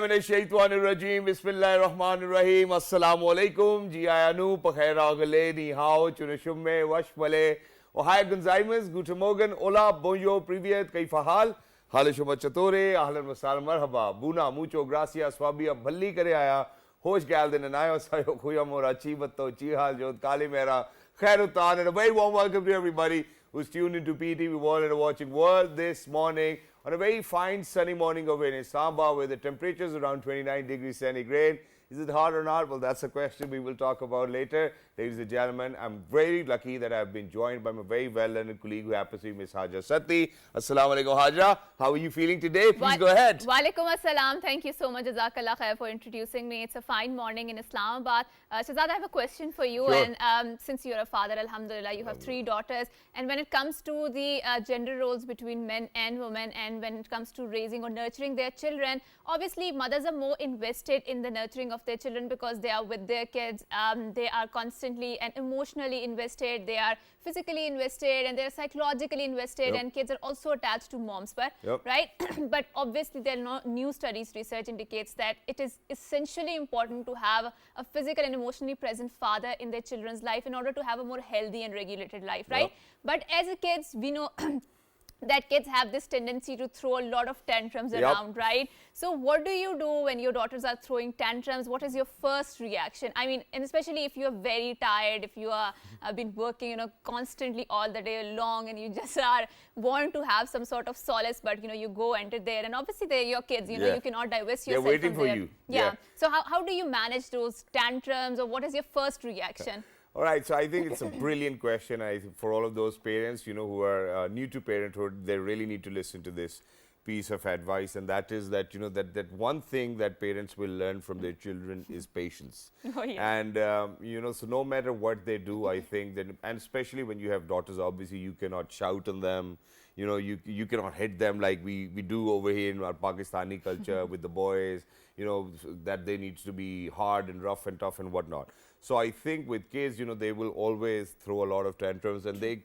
Rajim, Bismillahirrahmanirrahim, Assalamu alaikum, Jiayanu, Pakhairagale, Ni Hao, Chunashumme, Washmale, Ohio Gonzaimas, Guten Morgen, Hola, Bonjour, Privyet, Kaifahal, Halishuma Chatore, Ahlan Masal Marhaba, Buna, Mucho, Gracias, Swabia, Bhalli Kare Aya, Hosh Galden and Ayo Sayo, Kuyamora, Chivato, Chihal, Jod, Kalimera, Khairutan, and a very warm welcome to everybody who's tuned into PTV World and watching World this morning. On a very fine sunny morning over in Islamabad where the temperature is around 29 degrees centigrade. Is it hot or not? Well, that's a question we will talk about later. Ladies and gentlemen, I'm very lucky that I've been joined by my very well-learned colleague who happens to be Ms. Hajra Satti. Assalamu alaikum, Hajra. How are you feeling today? Please go ahead. Walaikum assalam. Thank you so much, Jazakallah khair, for introducing me. It's a fine morning in Islamabad. Shahzad, I have a question for you. Sure. And since you're a father, alhamdulillah, you have 3 daughters. And when it comes to the gender roles between men and women, and when it comes to raising or nurturing their children, obviously mothers are more invested in the nurturing of their children because they are with their kids. They are constantly and emotionally invested. They are physically invested and they are psychologically invested. And kids are also attached to moms, right? But obviously, there are no new studies. Research indicates that it is essentially important to have a physical and emotionally present father in their children's life in order to have a more healthy and regulated life, right? But as a kids, we know that kids have this tendency to throw a lot of tantrums around, right? So what do you do when your daughters are throwing tantrums? What is your first reaction? I mean, and especially if you're very tired, if you are been working, constantly all the day long, and you just want to have some sort of solace, but you go enter there, and obviously they're your kids. You cannot divest yourself. They're waiting from for you. Yeah. So how do you manage those tantrums, or what is your first reaction? All right, so I think it's a brilliant question. I think for all of those parents, who are new to parenthood, they really need to listen to this piece of advice, and that is that that one thing that parents will learn from their children is patience. Oh, yes. And so no matter what they do, I think that, and especially when you have daughters, obviously you cannot shout on them. You cannot hit them like we do over here in our Pakistani culture with the boys. That they need to be hard and rough and tough and whatnot. So I think with kids, they will always throw a lot of tantrums, and they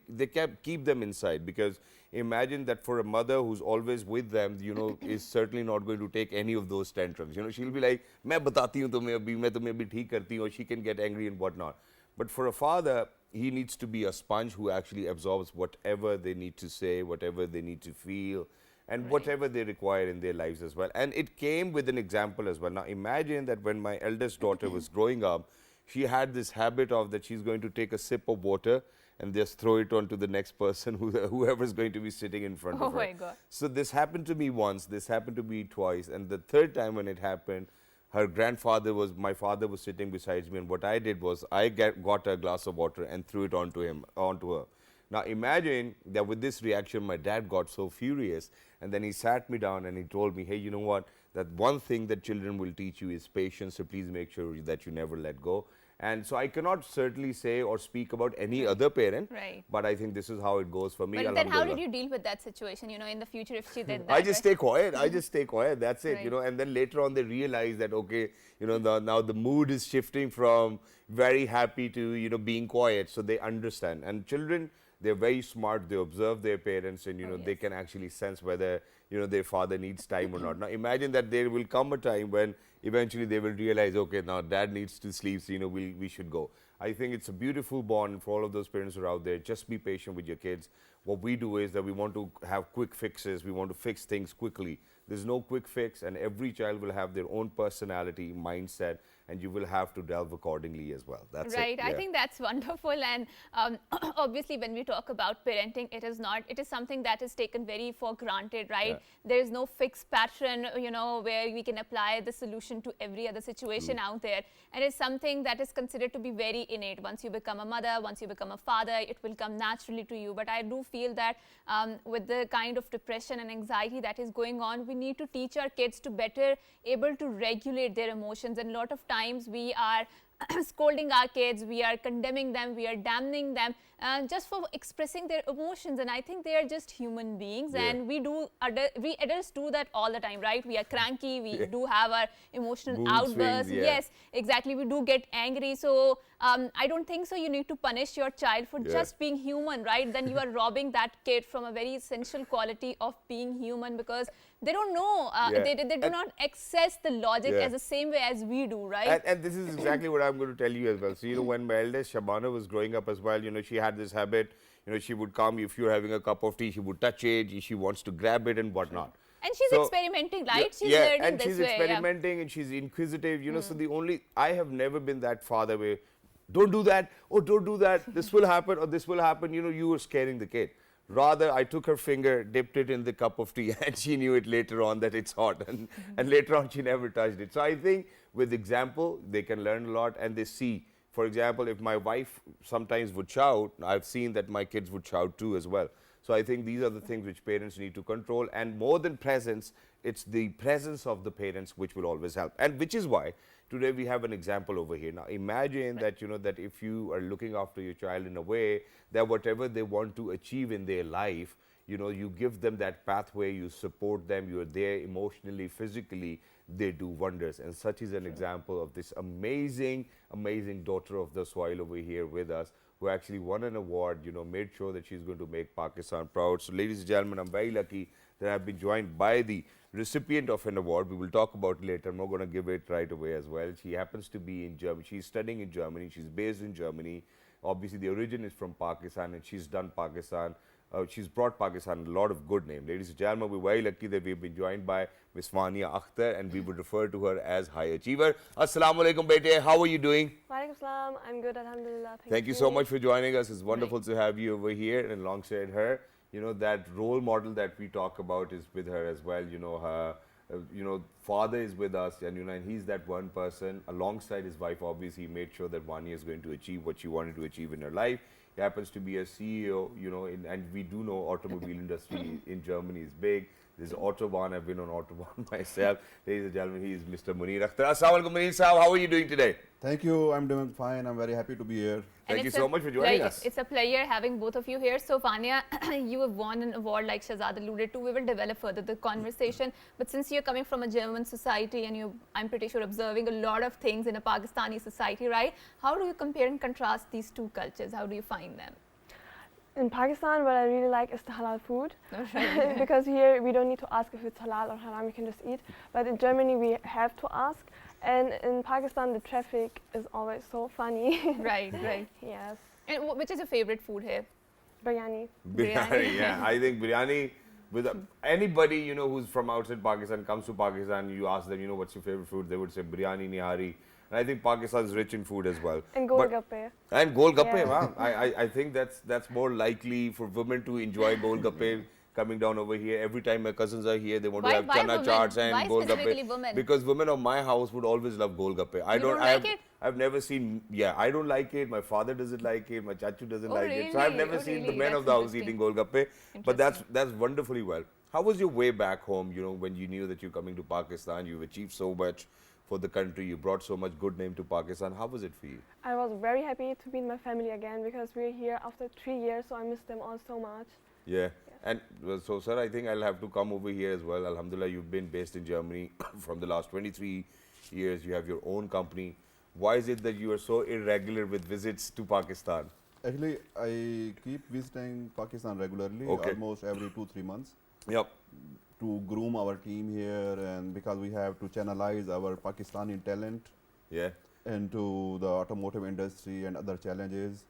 keep them inside, because imagine that for a mother who's always with them, is certainly not going to take any of those tantrums. She'll be like, "Main batati hu tumhe abhi, main tumhe abhi theek karti hu," or she can get angry and whatnot. But for a father, he needs to be a sponge who actually absorbs whatever they need to say, whatever they need to feel, and whatever they require in their lives as well. And it came with an example as well. Now imagine that when my eldest daughter was growing up, she had this habit of that she's going to take a sip of water and just throw it onto the next person, whoever is going to be sitting in front of her. Oh my God. So this happened to me once, this happened to me twice, and the third time when it happened, my father was sitting beside me, and what I did was I got a glass of water and threw it onto her. Now imagine that with this reaction, my dad got so furious, and then he sat me down and he told me, "Hey, you know what? That one thing that children will teach you is patience, so please make sure that you never let go." And so I cannot certainly say or speak about any other parent, but I think this is how it goes for me. But then how did you deal with that situation, in the future if she did that? I just stay quiet. I just stay quiet. That's it, and then later on they realize that, okay, now the mood is shifting from very happy to, being quiet. So they understand. And children, they're very smart. They observe their parents, and, they can actually sense whether, their father needs time or not. Now imagine that there will come a time when eventually they will realize, okay, now dad needs to sleep, so we should go. I think it's a beautiful bond for all of those parents who are out there. Just be patient with your kids. What we do is that we want to have quick fixes. We want to fix things quickly. There's no quick fix, and every child will have their own personality, mindset, and you will have to delve accordingly as well. That's right. it. I think that's wonderful. And obviously, when we talk about parenting, it is something that is taken very for granted, right? Yeah. There is no fixed pattern, where we can apply the solution to every other situation out there. And it's something that is considered to be very innate. Once you become a mother, once you become a father, it will come naturally to you. But I do feel that with the kind of depression and anxiety that is going on, we need to teach our kids to better able to regulate their emotions. And a lot of times we are scolding our kids, we are condemning them, we are damning them just for expressing their emotions. And I think they are just human beings, and we adults do that all the time, right? We are cranky, we do have our emotional Mood outbursts. swings, Yes, exactly. We do get angry. So I don't think so you need to punish your child for just being human, right? Then you are robbing that kid from a very essential quality of being human, because they don't know, they do not access the logic as the same way as we do, right? And this is exactly what I'm going to tell you as well. So, you know, when my eldest Shabana was growing up as well, you know, she had this habit, you know, she would come, if you're having a cup of tea, she would touch it, she wants to grab it and whatnot. And she's experimenting, right? She's learning and this she's way. experimenting and she's inquisitive, you know, so I have never been that father where, don't do that, oh, don't do that, this will happen or this will happen, you know, you were scaring the kid. Rather, I took her finger, dipped it in the cup of tea, and she knew it later on that it's hot, and later on she never touched it. So I think with example, they can learn a lot, and they see. For example, if my wife sometimes would shout, I've seen that my kids would shout too as well. So I think these are the things which parents need to control, and more than presence, it's the presence of the parents which will always help. And which is why today we have an example over here. Now imagine that, you know, that if you are looking after your child in a way that whatever they want to achieve in their life, you know, you give them that pathway, you support them, you're there emotionally, physically, they do wonders. And such is an example of this amazing, amazing daughter of the soil over here with us, who actually won an award, you know, made sure that she's going to make Pakistan proud. So ladies and gentlemen, I'm very lucky that I've been joined by the recipient of an award. We will talk about it later. I'm not going to give it right away as well. She happens to be in Germany. She's studying in Germany. She's based in Germany. Obviously, the origin is from Pakistan, and she's done Pakistan. She's brought Pakistan a lot of good name. Ladies and gentlemen, we're very lucky that we've been joined by Miss Wania Akhtar, and we would refer to her as High Achiever. Assalamu alaikum, bete. How are you doing? Walaikum salam. I'm good, alhamdulillah. Thank you so much for joining us. It's wonderful to have you over here, and alongside her, you know, that role model that we talk about is with her as well. You know, her, father is with us, and you know, and he's that one person alongside his wife. Obviously, he made sure that Wania is going to achieve what she wanted to achieve in her life. He happens to be a CEO, you know, and we do know automobile industry in Germany is big. There's Autobahn. I've been on Autobahn myself. Ladies and gentlemen, he is Mr. Wania Akhtar. Assalamu alaikum, Munir Sahab. How are you doing today? Thank you. I'm doing fine. I'm very happy to be here. Thank you so much for joining us. It's a pleasure having both of you here. So, Wania, you have won an award like Shahzad alluded to. We will develop further the conversation. But since you're coming from a German society and I'm pretty sure observing a lot of things in a Pakistani society, right? How do you compare and contrast these two cultures? How do you find them? In Pakistan, what I really like is the halal food. Right. Because here we don't need to ask if it's halal or haram, we can just eat. But in Germany, we have to ask. And in Pakistan, the traffic is always so funny. Right. Yes. And which is your favorite food here? Biryani. Biryani, yeah. I think biryani, with anybody, you know, who's from outside Pakistan, comes to Pakistan, you ask them, you know, what's your favorite food? They would say biryani, nihari. And I think Pakistan is rich in food as well. And golgappe. And golgappe, Yeah. wow. I think that's more likely for women to enjoy golgappe coming down over here. Every time my cousins are here, they want to have Why chana women? chaats and Why specifically golgappe. women? Because women of my house would always love golgappe. I don't like it? I've never seen, I don't like it. My father doesn't like it. My chachu doesn't like it. So I've Really? never Oh, seen the really? men of That's the house eating golgappe. But that's wonderfully well. How was your way back home, you know, when you knew that you're coming to Pakistan, you've achieved so much for the country, you brought so much good name to Pakistan. How was it for you? I was very happy to be in my family again because we're here after 3 years, so I miss them all so much. Yeah. And so, sir, I think I'll have to come over here as well. Alhamdulillah, you've been based in Germany from the last 23 years. You have your own company. Why is it that you are so irregular with visits to Pakistan? Actually, I keep visiting Pakistan regularly, almost every 2-3 months. Yep. To groom our team here, and because we have to channelize our Pakistani talent into the automotive industry and other challenges.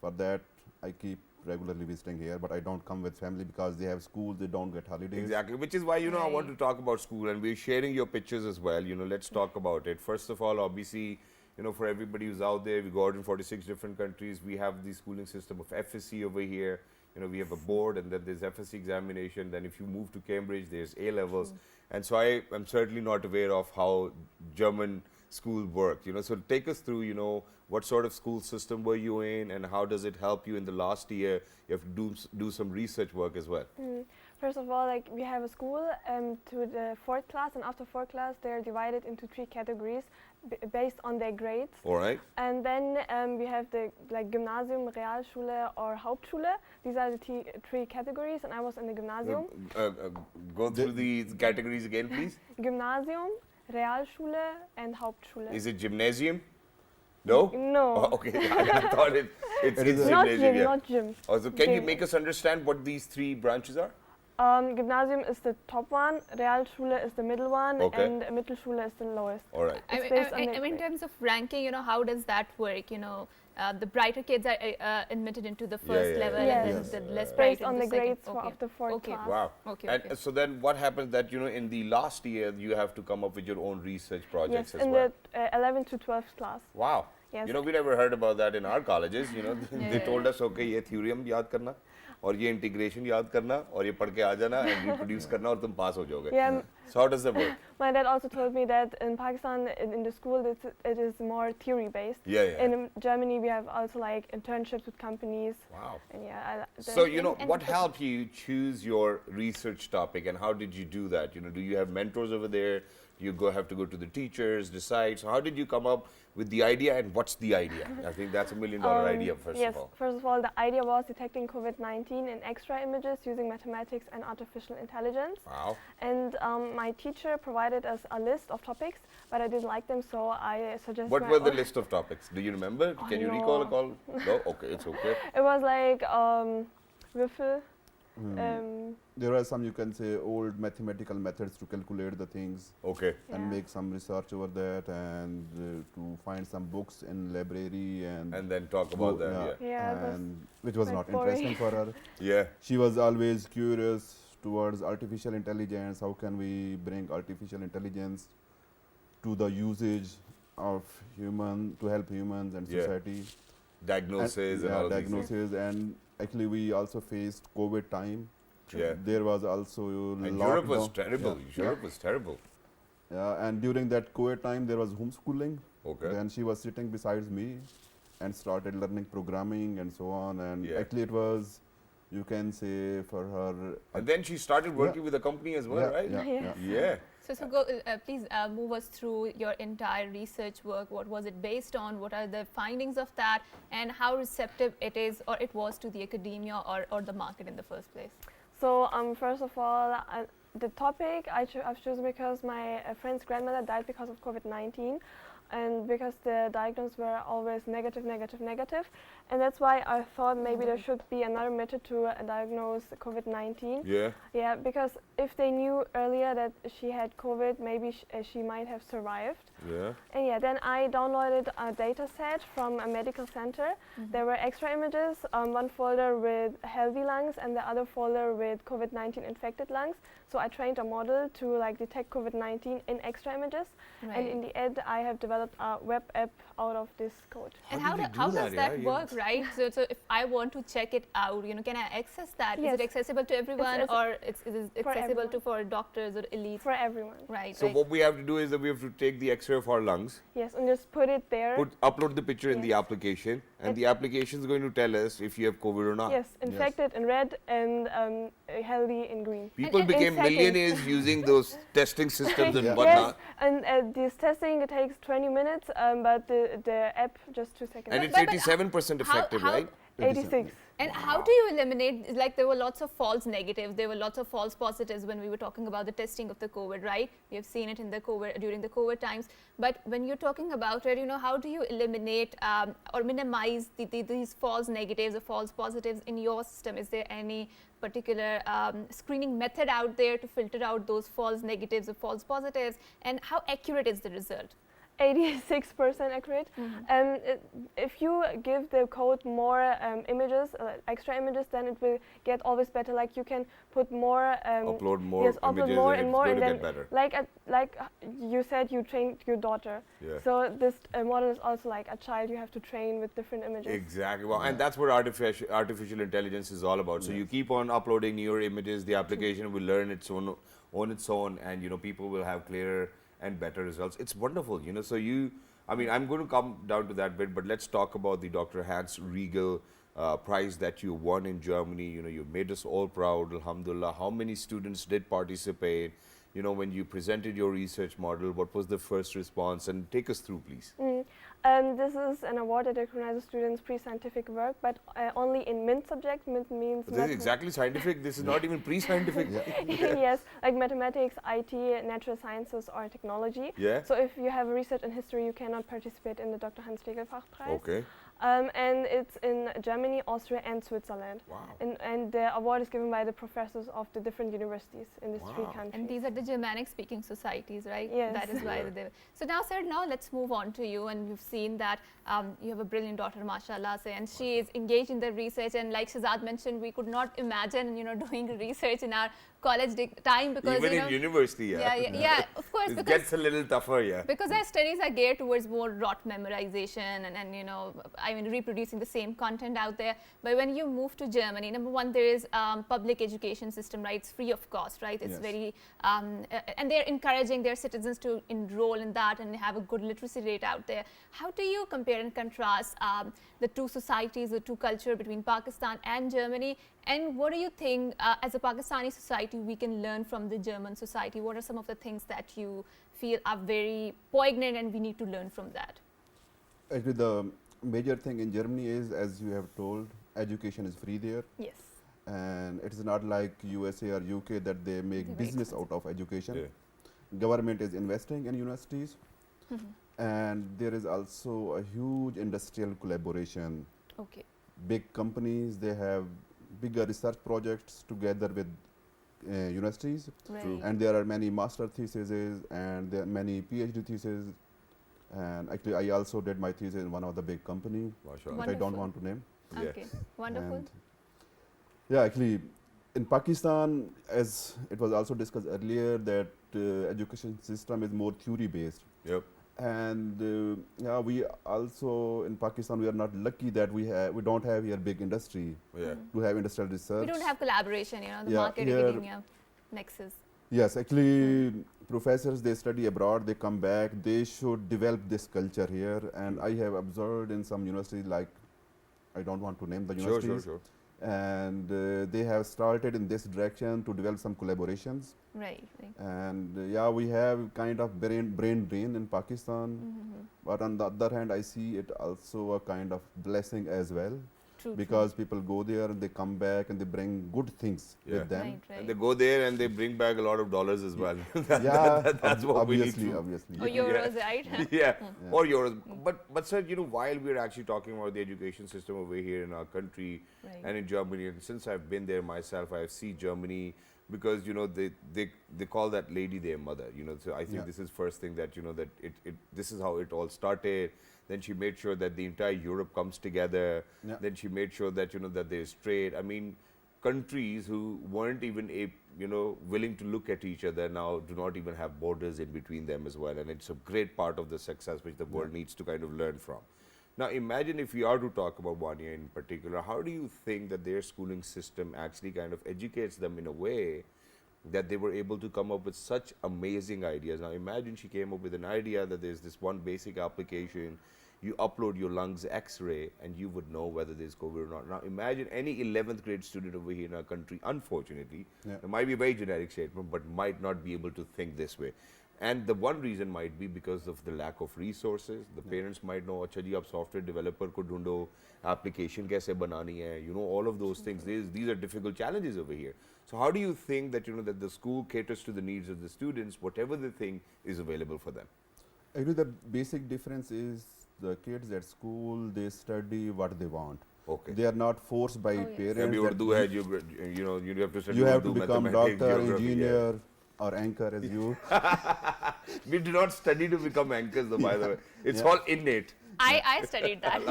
For that, I keep regularly visiting here, but I don't come with family because they have schools, they don't get holidays. Exactly, which is why, you know, I want to talk about school, and we're sharing your pictures as well. You know, let's talk about it. First of all, obviously, you know, for everybody who's out there, we go out in 46 different countries. We have the schooling system of FSC over here. You know, we have a board, and then there's FSC examination. Then if you move to Cambridge, there's A levels. And so I am certainly not aware of how German school worked. You know, so take us through, you know, what sort of school system were you in, and how does it help you in the last year? You have to do some research work as well. First of all, like we have a school to the 4th class, and after 4th class, they're divided into 3 categories based on their grades. All right. And then we have the like Gymnasium, Realschule, or Hauptschule. These are the 3 categories, and I was in the Gymnasium. Go through the categories again, please. Gymnasium, Realschule, and Hauptschule. Is it gymnasium? No? No. Oh, okay. I thought it's Not gymnasium. gym, Yeah. not gym. Also, can you Gym. make us understand what these 3 branches are? Gymnasium is the top one, Realschule is the middle one, Okay. and Mittelschule is the lowest. All right. I It's mean, based on their in grade. terms of ranking, how does that work? The brighter kids are admitted into the first yeah, level, yeah. and Yes. then the less Based bright on into the second. grades Okay. of the 4th Okay. class. Wow. Okay, And okay. so then what happens that, in the last year, you have to come up with your own research projects Yes, as in well. the 11th to 12th class. Wow. Yes. We never heard about that in our colleges. They Yeah. told us, okay, ये theorem याद करना और ये integration याद करना और ये पढ़ के आ जाना and reproduce करना और तुम पास हो जाओगे. Yeah, So how does that work? my dad also told me that in Pakistan, in the school, it is more theory based. Yeah, yeah. In Germany, we have also like internships with companies. Wow. And yeah, So, and what helped you choose your research topic and how did you do that? Do you have mentors over there? Do you have to go to the teachers, decide? So how did you come up with the idea and what's the idea? I think that's $1 million idea, first yes, of all. first of all, the idea was detecting COVID-19 in X-ray images using mathematics and artificial intelligence. Wow. And my teacher provided us a list of topics, but I didn't like them, so I suggested. What my were the own. list of topics? Do you remember? Oh, Can you no. recall? No? Okay, it's okay. It was like Würfel. There are some, you can say, old mathematical methods to calculate the things Okay. and Yeah. make some research over that, and to find some books in library and And then talk about that, yeah. Yeah, it was and which was quite not boring. interesting for her. Yeah. She was always curious towards artificial intelligence. How can we bring artificial intelligence to the usage of human to help humans and Yeah. society? Diagnosis and all of these things. diagnosis, and actually we also faced COVID time. Yeah. There was also And Europe was lockdown. terrible. Yeah. Europe was terrible. Yeah, and during that COVID time, there was homeschooling. Okay. Then she was sitting beside me and started learning programming and so on. And Yeah. actually, it was, you can say, for her. And then she started working with a company as well, yeah, right? Yeah, Yes. yeah. Yeah. So go, please move us through your entire research work. What was it based on? What are the findings of that? And how receptive it is or it was to the academia or the market in the first place? So first of all, the topic I've chosen because my friend's grandmother died because of COVID-19, and because the diagnoses were always negative, negative, negative, and that's why I thought maybe there should be another method to diagnose COVID-19. Yeah. Yeah, because if they knew earlier that she had COVID, maybe she might have survived. Yeah. And yeah, then I downloaded a data set from a medical center. There were X-ray images, one folder with healthy lungs and the other folder with COVID-19 infected lungs. So I trained a model to detect COVID-19 in X-ray images. And in the end, I have developed a web app out of this code. And How how, do they how do does that, that yeah? work, right? So if I want to check it out, can I access that? Is Yes. it accessible to everyone, it's or is it for accessible to everyone. for doctors or elites? For everyone. Right. So right. what we have to do is that we have to take the X-ray of our lungs, Yes, and just put it there. upload the picture in the Yes. application, and It- the application is going to tell us if you have COVID or not. Yes, infected in red and healthy in green. People in became seconds. millionaires using those testing systems and Yeah. whatnot. Yes, and this testing it takes 20 minutes, but the app just 2 seconds. And it's But 87% effective, how- right? 86. And how do you eliminate, like there were lots of false negatives, there were lots of false positives when we were talking about the testing of the COVID, right? We have seen it in the COVID, during the COVID times. But when you're talking about it, how do you eliminate or minimize these false negatives or false positives in your system? Is there any particular screening method out there to filter out those false negatives or false positives? And how accurate is the result? 86% accurate. If you give the code more images, extra images, then it will get always better. Like you can put more. Upload more yes, upload images more and and it's more, going and to then get better. like you said, you trained your daughter. Yeah. So this model is also like a child. You have to train with different images. Exactly. Well, and that's what artificial intelligence is all about. So you keep on uploading newer images, the application will learn its own on its own, and people will have clearer and better results. It's wonderful, So I'm going to come down to that bit, but let's talk about the Dr.Hans Riegel prize that you won in Germany. You know, you made us all proud, alhamdulillah. How many students did participate? You know, when you presented your research model, what was the first response? And take us through, please. This is an award that recognizes students' pre-scientific work, but only in MINT subject. MINT means... This is exactly scientific. This is not even pre-scientific. Yes, like mathematics, IT, natural sciences, or technology. Yeah. So if you have research in history, you cannot participate in the Dr.Hans Riegel Fachpreis. Okay. And it's in Germany, Austria, and Switzerland. Wow. And the award is given by the professors of the different universities in these three countries. And these are the Germanic-speaking societies, right? Yes. That is why they. So now, sir, now let's move on to you. And you've seen that you have a brilliant daughter, mashallah, and she is engaged in the research. And like Shahzad mentioned, we could not imagine, doing research in our college time because even in university, yeah, of course, it gets a little tougher, because our studies are geared towards more rote memorization and I mean reproducing the same content out there. But when you move to Germany, number one, there is public education system, right? It's free of cost, right? It's very and they're encouraging their citizens to enroll in that and have a good literacy rate out there. How do you compare and contrast the two societies, the two culture between Pakistan and Germany? And what do you think, as a Pakistani society, we can learn from the German society? What are some of the things that you feel are very poignant and we need to learn from that? Actually, the major thing in Germany is, as you have told, education is free there. Yes. And it is not like USA or UK that they make business out of education. Yeah. Government is investing in universities. And there is also a huge industrial collaboration. Okay. Big companies, they have bigger research projects together with universities, and there are many master theses and there are many PhD theses, and actually I also did my thesis in one of the big company, which I don't want to name. Okay, wonderful. And yeah, actually in Pakistan, as it was also discussed earlier, that education system is more theory based. Yep. And yeah, we also in Pakistan, we are not lucky that we don't have here big industry to have industrial research. We don't have collaboration, the market academia nexus. Yes, actually professors, they study abroad, they come back, they should develop this culture here. And I have observed in some universities, like I don't want to name the universities, Sure. And they have started in this direction to develop some collaborations. Right. And yeah, we have kind of brain drain in Pakistan, but on the other hand, I see it also a kind of blessing as well. True, because people go there and they come back and they bring good things with them. Right. And they go there and they bring back a lot of dollars as well. That's what obviously, we need to. obviously. Or euros, right? Or euros. But sir, while we're actually talking about the education system over here in our country and in Germany, and since I've been there myself, I see Germany because they call that lady their mother. So I think this is first thing that that this is how it all started. Then she made sure that the entire Europe comes together. Then she made sure that that there's trade. I mean, countries who weren't even willing to look at each other now do not even have borders in between them as well. And it's a great part of the success which the world needs to kind of learn from. Now, imagine if we are to talk about Wania in particular, how do you think that their schooling system actually kind of educates them in a way that they were able to come up with such amazing ideas? Now, imagine she came up with an idea that there's this one basic application. You upload your lungs x-ray and you would know whether there's COVID or not. Now, imagine any 11th grade student over here in our country, unfortunately, it might be a very generic statement, but might not be able to think this way. And the one reason might be because of the lack of resources. The parents might know, अच्छा जी आप software developer को ढूंढो, application कैसे बनानी है, all of those things. These are difficult challenges over here. So how do you think that that the school caters to the needs of the students, whatever they think is available for them? Actually, the basic difference is the kids at school, they study what they want. Okay. They are not forced by parents. You have to study. You have to become doctor, engineer, or anchor as you. We do not study to become anchors, though, by the way. It's all innate. I studied that,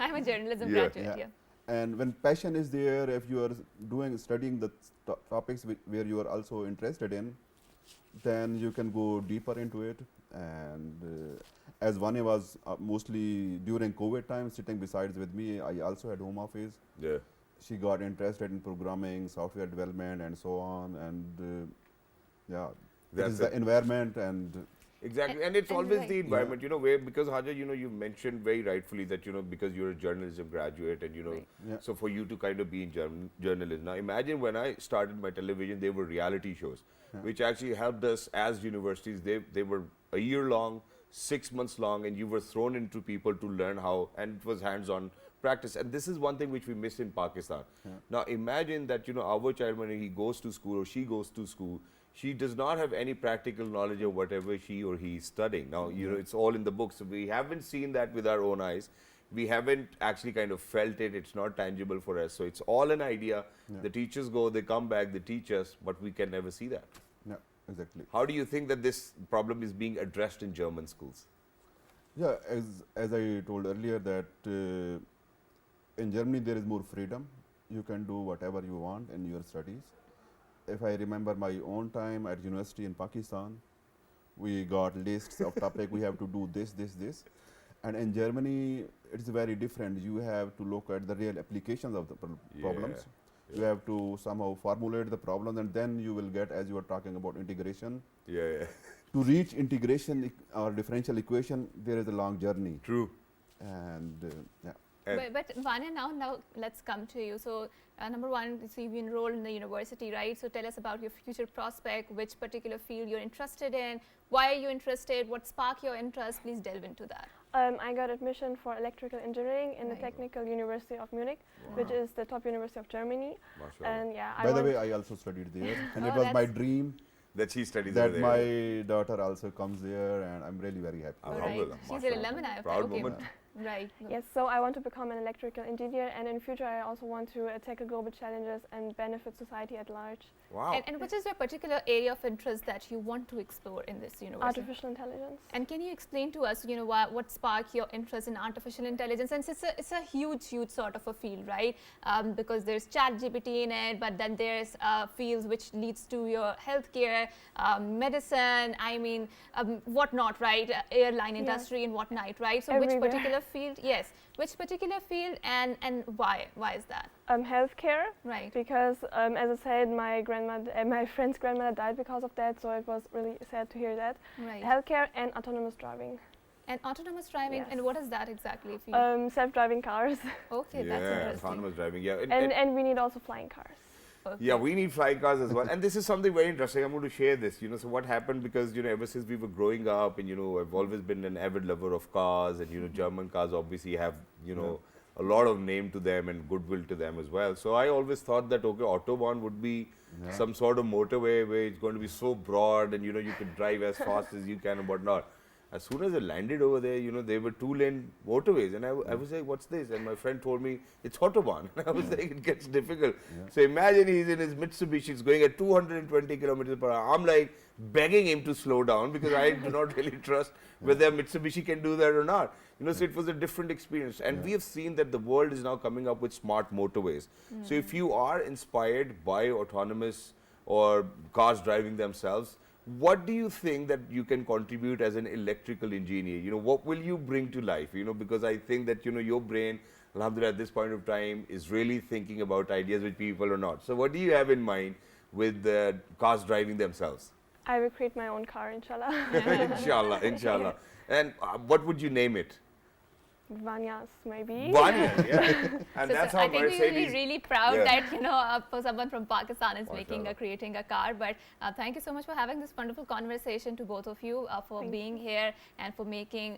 I'm a journalism graduate, And when passion is there, if you are studying the topics where you are also interested in, then you can go deeper into it. And as Wania was mostly during COVID time sitting besides with me, I also had home office. Yeah. She got interested in programming, software development, and so on. And this is the environment. And Exactly, and it's always right. the environment, you know, where, because Haja, you know, you mentioned very rightfully that, you know, because you're a journalism graduate and, you know, Right. Yeah. so for you to kind of be in journalism. Now, imagine when I started my television, they were reality shows, which actually helped us as universities. They were a year long, 6 months long, and you were thrown into people to learn how, and it was hands-on practice. And this is one thing which we miss in Pakistan. Now, imagine that, you know, our child, when he goes to school or she goes to school, she does not have any practical knowledge of whatever she or he is studying. Now, you know, it's all in the books. So we haven't seen that with our own eyes. We haven't actually kind of felt it. It's not tangible for us. So it's all an idea. The teachers go, they come back, they teach us, but we can never see that. Yeah, exactly. How do you think that this problem is being addressed in German schools? Yeah, as I told earlier that in Germany there is more freedom. You can do whatever you want in your studies. If I remember my own time at university in Pakistan, we got lists of topic. We have to do this. And in Germany, it's very different. You have to look at the real applications of the problems. You have to somehow formulate the problem, and then you will get, as you were talking about integration. Yeah. To reach integration or differential equation, there is a long journey. True. And yeah. But Wania, now let's come to you. So number one, so you've enrolled in the university, right? So tell us about your future prospect, which particular field you're interested in, why are you interested, what sparked your interest? Please delve into that. I got admission for electrical engineering in the Technical University of Munich, which is the top university of Germany. And yeah, By the way, I also studied there, and it was my dream that she studies that there. my daughter also comes there, and I'm really very happy. Right. She's an alumni. Proud moment. Right. Yes, so I want to become an electrical engineer, and in future I also want to tackle global challenges and benefit society at large. Wow. And which is your particular area of interest that you want to explore in this university? Artificial intelligence. And can you explain to us, you know, what sparked your interest in artificial intelligence? And it's a huge sort of a field, right? Because there's ChatGPT in it, but then there's fields which leads to your healthcare, medicine, I mean, whatnot, right? Airline industry and whatnot, right? So Everywhere. which particular field? Yes. Which particular field and why? Why is that? Healthcare. Right. Because as I said, my friend's grandmother died because of that, so it was really sad to hear that. Right. Healthcare and autonomous driving. And autonomous driving, Yes. and what is that exactly? If you Self-driving cars. okay, that's Yeah, interesting. autonomous driving. Yeah. And we need also flying cars. Okay. Yeah, we need flying cars as well. And this is something very interesting. I'm going to share this. You know, so what happened, because, you know, ever since we were growing up, and, you know, I've always been an avid lover of cars, and, you know, German cars obviously have, you know, a lot of name to them and goodwill to them as well. So I always thought that, okay, Autobahn would be some sort of motorway where it's going to be so broad, and, you know, you could drive as fast as you can and whatnot. As soon as I landed over there, you know, they were 2-lane motorways, and I was like, what's this? And my friend told me, it's Autobahn. And I was like, it gets difficult. So imagine he's in his Mitsubishi, it's going at 220 kilometers per hour. I'm like begging him to slow down, because I do not really trust whether Mitsubishi can do that or not. You know, so it was a different experience. And we have seen that the world is now coming up with smart motorways. So if you are inspired by autonomous or cars driving themselves, what do you think that you can contribute as an electrical engineer? You know, what will you bring to life? You know, because I think that, you know, your brain, alhamdulillah, at this point of time is really thinking about ideas which people are not. So what do you have in mind with the cars driving themselves? I will create my own car, inshallah. Inshallah, inshallah. And what would you name it? Vanyas, maybe. Wania, yeah. And So, that's so how I think we will be Mercedes. really proud Yeah. that, you know, for someone from Pakistan is MashaAllah. creating a car. But thank you so much for having this wonderful conversation to both of you, for Thank being here and for making,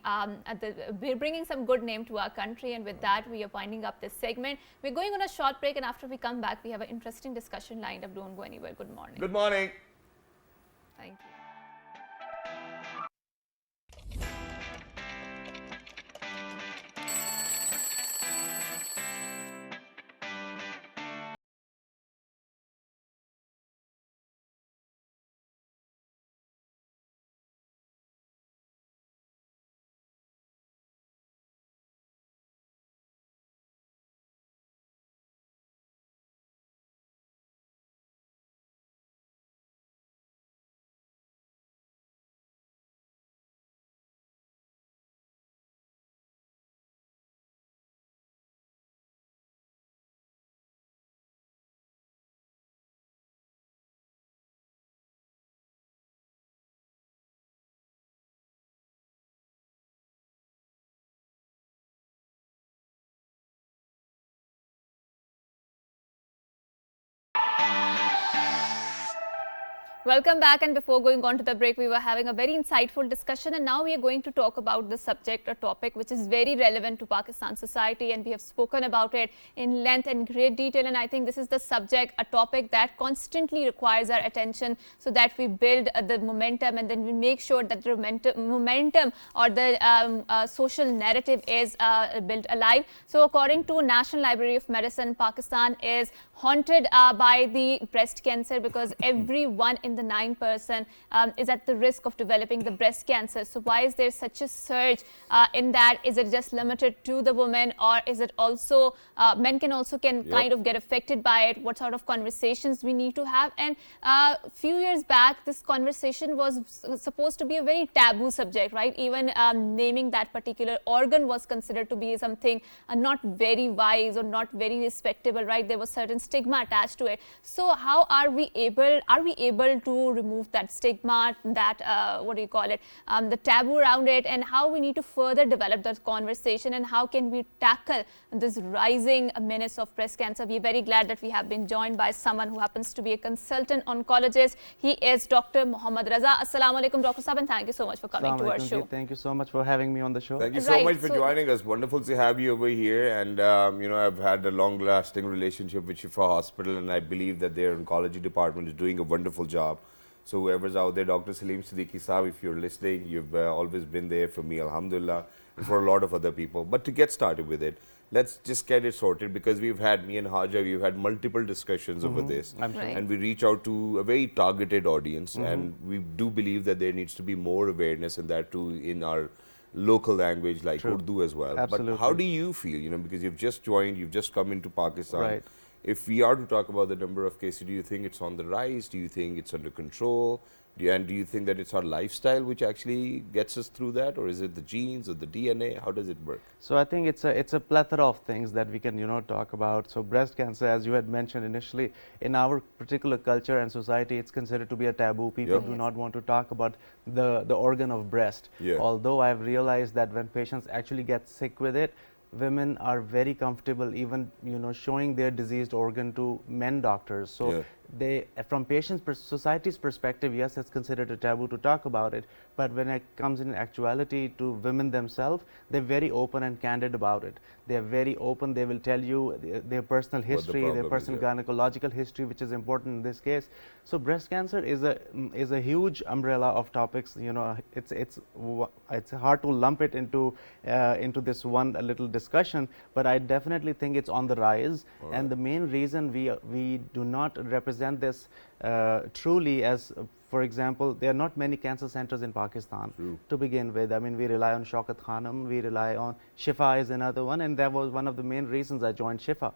we're bringing some good name to our country. And with that, we are winding up this segment. We're going on a short break, and after we come back, we have an interesting discussion lined up. Don't go anywhere. Good morning. Good morning. Thank you. Welcome back, and before going on to the break, we were having a very insightful discussion, and now we are going to talk about the subject, a topic which is very relevant to Pakistan society, and we have spoken about it in length and great detail. And I think this is the subject, a topic that constantly requires our attention, so that we build the momentum, and then we make sure that the momentum or the social narrative is built alive. So according to National Library of Medicine, Pakistan is haunted by the breast cancer, because everyone in the 9% is at the risk of developing the breast cancer. So why is there such a surge in that? Is it just limited to the women, or is it also men can kind of get affected by it? What sort of conversations we need to have? And a few years back, this conversation was supposed to be a very taboo subject, right? Even naming that particular organ was considered to be something not very wise or not very respectable, right? There was certain stigma attached to it. So how are we able to remove that stigma, that the taboo around it, and how we need to further develop that conversation, and how can we tackle this rising menace of breast cancer? We're very glad that we have been joined by someone who happens to be a consultant oncologist. He is Dr. Mohammad Raza. Assalamu alaikum, Dr. Sahab, and thank you so much for coming to our show. Thank you so much for having me on the show. Thank you so much for joining us. Wonderful to have you over here. And I've had a long-lasting relationship with Shifa Hospital, and I believe that their oncology department is doing a wonderful job. So whoever's out there, Dr. Salim Siddiqui Saab, if you're listening, you've always been there for me, alhamdulillah, and for a lot of other people. But to get started with it, let's just get it sorted, because me and Haja, we've had multiple discussions over this. And we reach out to a very targeted audience, and we do believe that there needs to be more awareness in that too, in our local language like Urdu as well. Absolutely. But how do you feel, because you've just joined, you've just come into Pakistan. Right. If we are to talk about the number of cases, do you think it's on the rise? Do you think it's under control? And do you think that it's our lifestyle which actually gets us through that, or is it the genes or the DNA? How does it work? So I think it's a plethora of things that we can talk about. So breast cancer, as you had mentioned initially, in our particular culture and society, it's considered to be a taboo. People do not want to talk about the organ of breast. Although I've realized that when patients actually get sick with it, women are very comfortable even showing their diseased organ to men doctors. So they, from patients' society's perspective, yes, it's considered a taboo to talk about it, but when it comes in actuality to women themselves, they're very open and candid about it. They're very open. They will tell you their personal history, their personal gynecological history, which is important in this case. So breast cancer is a huge umbrella of topics. It's hard to lump it into this one little discussion, but I definitely think it's on the rise. And the main reason we do not represent this truly as, for example, there are not many cancer centers in Pakistan to begin with. I mean, we rely on Shaukat Khanum, we rely on Shifa is another one, and that was one of the main reasons I joined Shifa,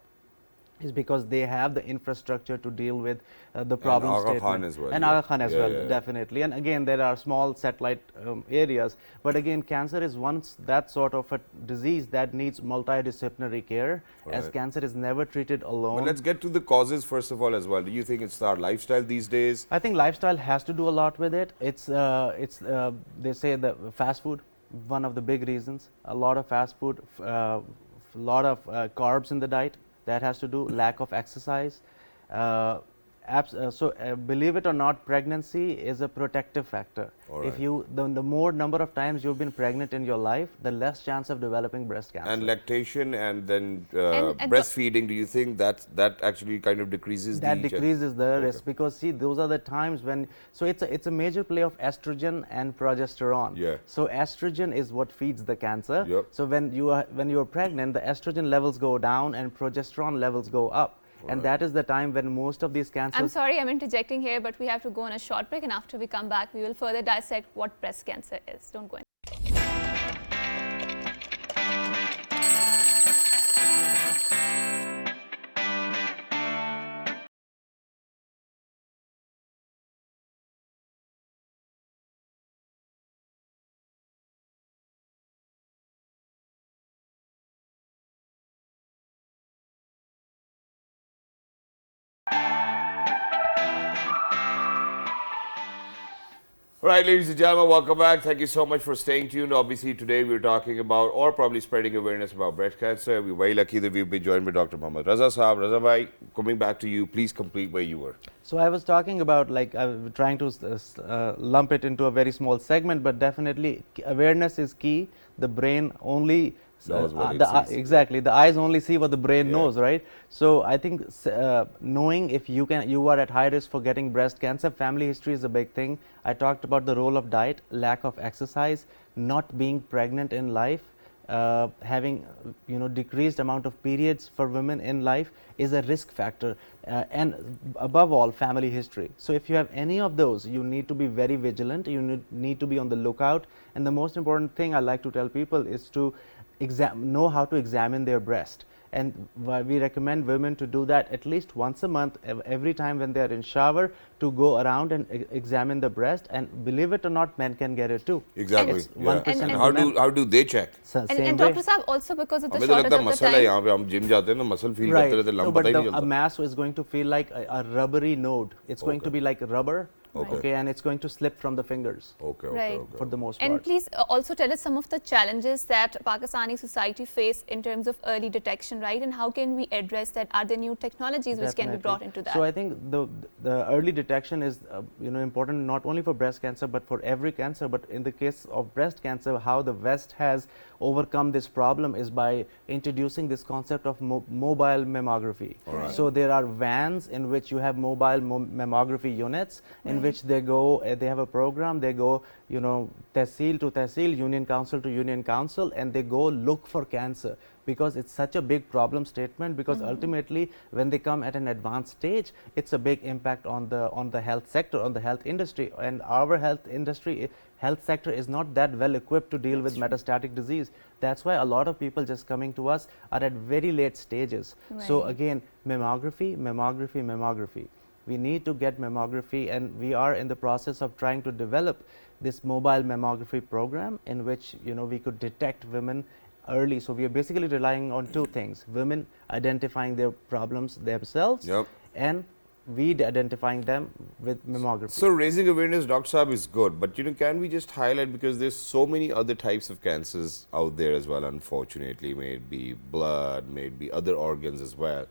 is because they have the infrastructure to deal with the problem statement. Aga Khan as well. And Aga Khan as well, definitely. And again, there are small satellite areas. But again, cancer is that sort of a disease that needs multidisciplinary care, as cancer is never treated alone. But let's get to the causes first of all as well. Do you think it's our lifestyle these days? I think lifestyle has to do a lot with it. They say that fast food, one of the big reasons. A lot of fast food, a lot of carbs in the diet. That has to do lack of exercise. Believe it or not, pregnancy is a protective factor. If the more number of times you've been pregnant in your life, the less chance of developing breast cancer. And lactation and then breastfeeding, do you think that actually kind of decreases the risk? Because see, those are the times when, so it's a major play of estrogen and progesterone. So estrogen is what feeds the cancer. So when you are pregnant, the estrogen levels go down and progesterone levels go up. And that is the time when most of these cancers... I'm sorry, I'm interjecting here, but we have to go on a short break, and after we come back, we will further dissect what breast cancer is. Don't go in. Right, ladies and gentlemen, welcome back. Thank you so much for staying tuned. Obviously, today we're talking about, or probably spreading awareness about breast cancer. We're very lucky that we've been joined by Dr. Mohammed Raza Saab. Raza bhai, coming back to you, please complete where you were. So I was talking about, like, I was trying to lump it into a very small segment, but definitely awareness is key. The brain only exactly, the eyes only see what the brain knows, right? So I think knowing if you are at high risk for getting breast cancer, family history is a big thing. I talked about the role of diet, lack of exercise, not being pregnant in life, having decreased amount of periods for women in life is a risk factor, and above all, family history. So if you have any of those, you need to be very vigilant. You need to be on the lookout. And the most important thing I like to tell people is to know how to examine their breast. And we recommend women to do that at least once a month, every time when they are in shower, to go around and examine the breast. And believe it or not, men can get it too. Exactly. It's 1% and how do they check? And Dr. Saab, also because of the हमें तो shortage लगता of है the muscle है time. यहाँ पे हम gym जाते हैं ना मसल फील Right. करते रहते हैं No, लंबा but पता ही नहीं a चलता. mass is going to feel like a rubbery node. It's going to be like rubber, Okay. and it's going to slip from the fingers Okay, Right. for the most And part. please also tell us some of the challenges that Pakistani society face in terms of early detection, right? And how can we address that? Are there new technologies which can be Definitely. brought into that? So I think the early detection is important not only for breast cancer but for every cancer. But in the case of breast cancer, how the West has overcome this problem is by introducing this concept of mobile mammography. Alright. So there are vans in which you have mobile mammography units in which they go, they have a program, they go, tehsil to tehsil, union council to union council, and they go look for cancer, because it's such a big problem statement, because ultimately when they come at an advanced stage, it's a big impact on the health sector, on the health industry. And our health sector is not that well equipped to deal with metastatic disease. That's why a lot of people just coming to us are at very late stages. So Right. again, mammography. We need to get mammography, and we are in the process of trying to develop this mobile mammography program in which we could detect women early. So we are basically relying on two things: women identifying their problems themselves, and we identifying them with mammography. So raising awareness, Dr. Saab, is good, but can we just highlight, because there's so many other types of cancers out there as well, unfortunately, may it be blood, may it be other organs as well.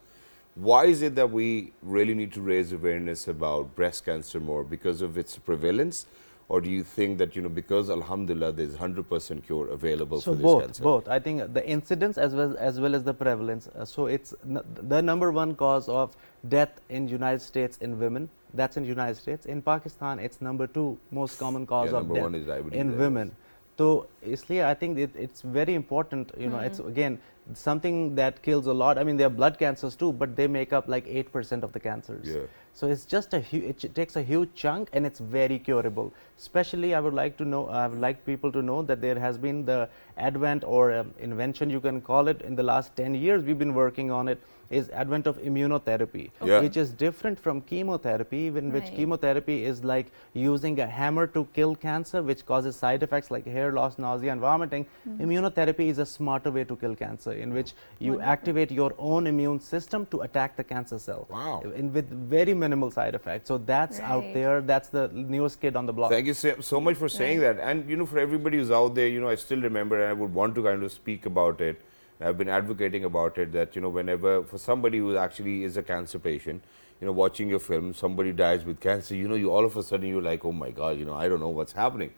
Why is it that we really need to raise awareness about breast cancer more? Because of its prevalence? Or do you think that, because alhamdulillah, there's 100% cure available for this cancer? Both. I think the incidence as well as the prevalence. So it's the number one cause of death in United States in women. That's in United States. In Pakistan, it's number 2 most common cause of death in women. So isliye I think it's very important. It's again something that kills a lot. I mean, there are blood cancers too, but they make up like 8% of the cancers. So it's just it takes a huge chunk, and it's very curable. Especially, I would like people to know that there has been the advent or invention, you can call it, in the last 10 years. We've been working on it. Is advent of immunotherapy, which is different from chemotherapy, in which chemotherapy is like using a hammer to kill cancer, which causes side effects like hair loss, nausea, and vomiting. Immunotherapy is a smarter way to kill cancer, in which you activate your own immune system to attack the cancer cell. Wow. With very minimal side effects. So that's out there. That's the newest kid on the block. Thank you so much for saying that. And for everybody who's out there, I still remember, and I would want to kind of speak about it. I've been advocating about it, that whenever, for somebody who actually is a cancer patient, watching your film, somebody dies with cancer, you all of a sudden you're like, oh my God, I don't know what's happening.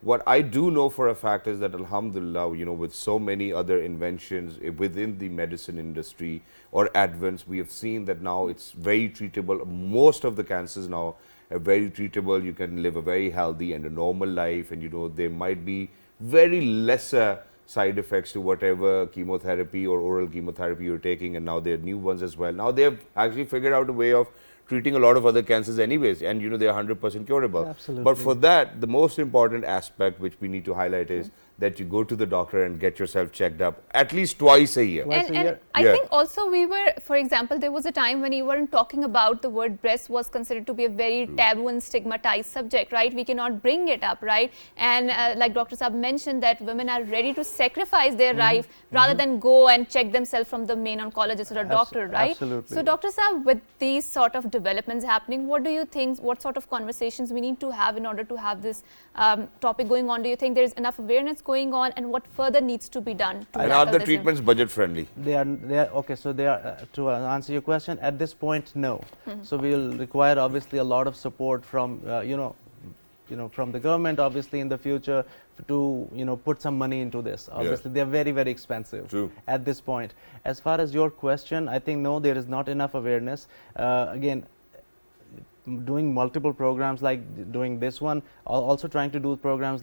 What I do know for a fact is that alhamdulillah, with so many other inventions within the medicine industry or advents, we have seen that now it's very treatable. Most of the cancers now are very treatable. You can live a very healthy and a normal life, and there might be very lesser side effects to whatever chemotherapy or oral chemotherapy you're taking, and now there are new ones as well. Now they have actually figured out a way of treating a lot of other cancers anyways, and they are 100% curable. Absolutely. But for that, the most important aspect which we need to highlight is that you go to the doctor and get yourself checked up at least twice a year. And I think also we were, for example, there was a time when you weren't talking about the word breast was considered to be a very taboo and stigmatized subject, right? We cannot bring it up, right? And like Dr. Saab mentioned, that women are ready to sacrifice their life rather than go and check themselves from the main oncologist or a doctor, right? Absolutely. So Dr. Saab, with these sort of developments happening, what do you think, what sort of conversations we need to have in order to have this topic going on? Do you think there is enough awareness going on, and what further needs to be done to And are the this? treatments budget friendly? They are okay. So they are to answer your question at this point, no. So we will require obviously a lot of support from from the government, obviously in the future, to put some money into this. Obviously they are very, very expensive. True. At this point. As far as your question, I think no, there is not enough awareness. Again, doing multiple programs like doing this one, also trying to do programs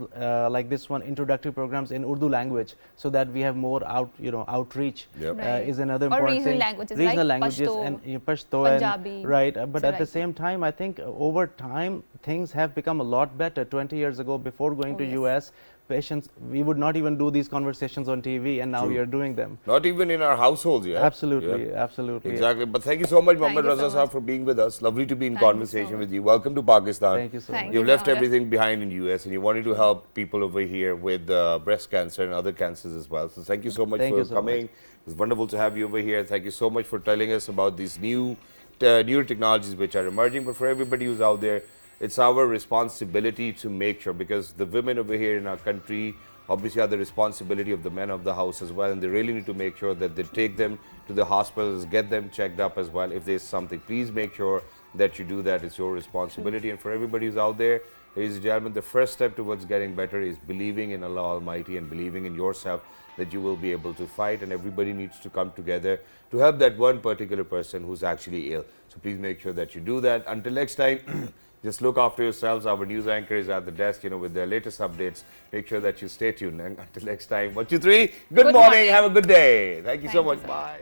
like this one, introductory programs in Urdu language, so that we have more outreach. Is another important thing. Regional languages Pashto, and Pashto Punjabi, and right. But at the same time, I think over time things have become a lot better. 20 years ago, before going to US, patients, we would not even do these conversations on TV, and now we are doing them. Not even in our households, Absolutely, absolutely. Exactly. But thank you so much, Mohammad Raza Sahab, for being with us. Lovely to be in conversation with you. Welcome to Pakistan. Thank you so much. You've left everything behind in US, and you wanted to help people over here with breast cancer and other cancers as well. So thank you so much for coming. It's wonderful to have you over here. Thank you so much for telling us about these newer technologies which are emerging. But for everybody who's out there, it's our responsibility to make sure, because the women over here in our country obviously are the responsibility of the men of the house as well, and they really need to make sure that they take them to the hospitals, get them checked up as well. If there's something, please make sure that you do that. It's your responsibility. And for everybody who's out there, ladies and gentlemen, the first step towards getting better is believing in Allah Almighty and believing in yourself that you will be able to fight, and everybody needs to come together to help that one particular person who's actually ill. So please make sure that you do that. Until next time, just look after yourselves. Our news anchor is at the desk, with their latest updates. Make sure that you stay tuned. And until next time, 1, 2, 3, good morning. Have a good day. Thank you so much. Bye.